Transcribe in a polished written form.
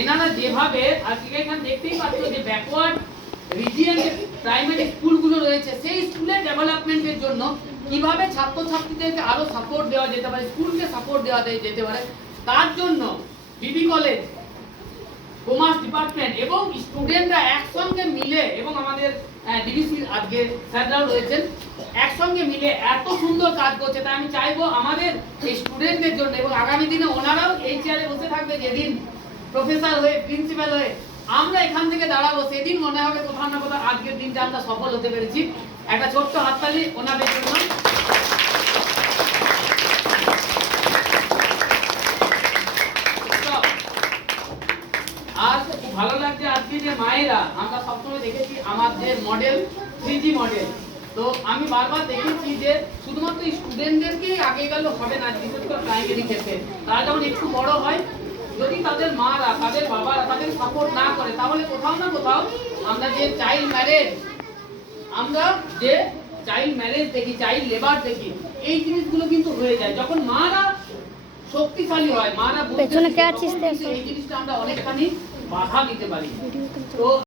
এনারা যেভাবে আজকে এখানে দেখতেই পাচ্ছ যে ব্যাকওয়ার্ড রিজিয়ন প্রাইমারি স্কুলগুলো রয়েছে, সেই স্কুলের ডেভেলপমেন্টের জন্য কিভাবে ছাত্রছাত্রীদেরকে আরো সাপোর্ট দেওয়া যেতে পারে, স্কুলকে সাপোর্ট দেওয়া যেতে পারে, তার জন্য বিবি কলেজ, কমার্স ডিপার্টমেন্ট এবং স্টুডেন্টরা একসঙ্গে মিলে, এবং আমাদের ডিবিসি আজকে স্যাররাও রয়েছেন, একসঙ্গে মিলে এত সুন্দর কাজ করছে। তাই আমি চাইবো আমাদের এই স্টুডেন্টদের জন্য, এবং আগামী দিনে ওনারাও এই চেয়ারে বসে থাকবে, যেদিন প্রফেসর হয়ে প্রিন্সিপাল হয়ে আমরা এখান থেকে দাঁড়াবো, সেদিন মনে হবে কোথাও না কোথাও আজকের দিনটা আমরা সফল হতে পেরেছি। একটা ছোট্ট হাততালি ওনাদের জন্য। আর খুব ভালো লাগছে আজকে যে মায়েরা, আমরা সবসময় দেখেছি আমাদের মডেল 3G মডেল, তো আমি বারবার দেখেছি যে শুধুমাত্র স্টুডেন্টদেরকেই আগে গেল হবে না, বিশেষ করে প্রাইমারি ক্ষেত্রে। তারা যখন একটু বড় হয়, যদি তাদের মারা, তাদের বাবারা তাদের সাপোর্ট না করে, তাহলে কোথাও না কোথাও আমরা যে চাইল্ড ম্যারেজ দেখি, চাইল্ড লেবার দেখি, এই জিনিসগুলো কিন্তু হয়ে যায়। যখন মারা শক্তিশালী হয়, মারা এই জিনিসটা আমরা অনেকখানি বাধা দিতে পারি। তো